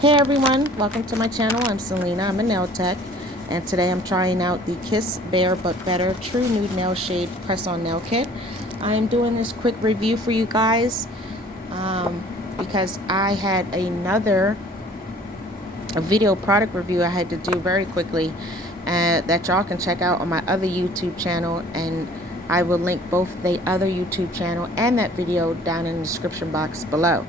Hey everyone, welcome to my channel. I'm Selena, I'm a nail tech, and today I'm trying out the Kiss Bare But Better True Nude Nail Shade Press-On Nail Kit. I'm doing this quick review for you guys because I had a video product review I had to do very quickly that y'all can check out on my other YouTube channel, and I will link both the other YouTube channel and that video down in the description box below.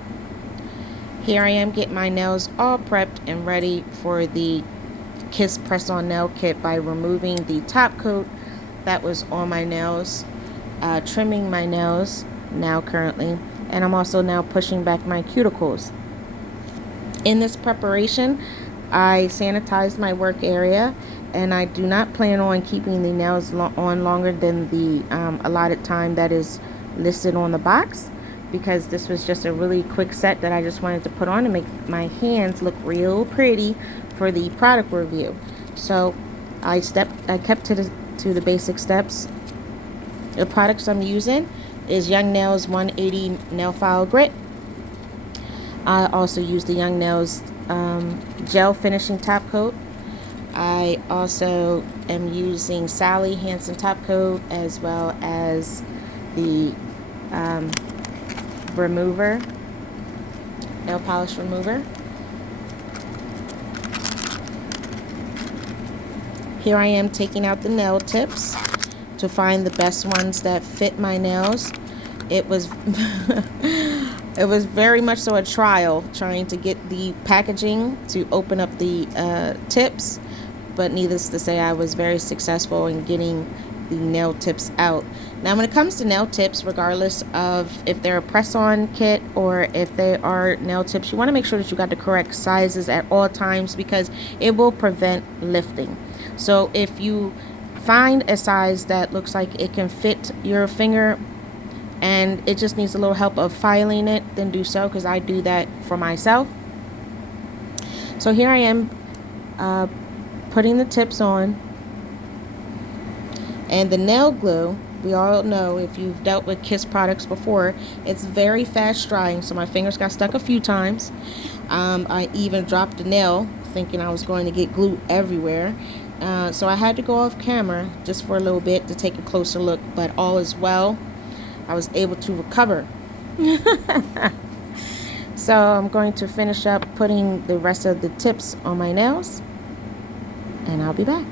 Here I am getting my nails all prepped and ready for the Kiss Press-On Nail Kit by removing the top coat that was on my nails, trimming my nails now currently, and I'm also now pushing back my cuticles. In this preparation, I sanitized my work area, and I do not plan on keeping the nails on longer than the allotted time that is listed on the box, because this was just a really quick set that I just wanted to put on to make my hands look real pretty for the product review. So I kept to the basic steps. The products I'm using is Young Nails 180 nail file grit. I also use the Young Nails gel finishing top coat. I also am using Sally Hansen top coat, as well as the remover, nail polish remover. Here I am taking out the nail tips to find the best ones that fit my nails. It was it was very much so a trial trying to get the packaging to open up the tips, but needless to say, I was very successful in getting the nail tips out. Now, when it comes to nail tips, regardless of if they're a press-on kit or if they are nail tips, you want to make sure that you got the correct sizes at all times, because it will prevent lifting. So if you find a size that looks like it can fit your finger and it just needs a little help of filing it, then do so, because I do that for myself. So here I am putting the tips on. And the nail glue, we all know, if you've dealt with Kiss products before, it's very fast drying, so my fingers got stuck a few times. I even dropped a nail thinking I was going to get glue everywhere. So I had to go off camera just for a little bit to take a closer look, but all is well. I was able to recover. So I'm going to finish up putting the rest of the tips on my nails, and I'll be back.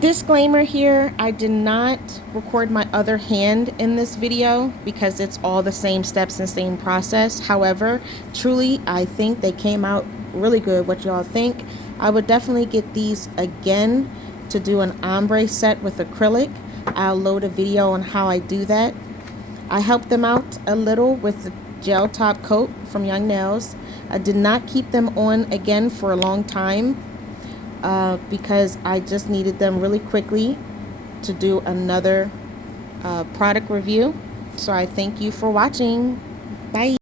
Disclaimer here, I did not record my other hand in this video because it's all the same steps and same process. However, truly, I think they came out really good. What y'all think? I would definitely get these again to do an ombre set with acrylic. I'll load a video on how I do that. I helped them out a little with the gel top coat from Young Nails. I did not keep them on again for a long time, because I just needed them really quickly to do another product review. So I thank you for watching. Bye.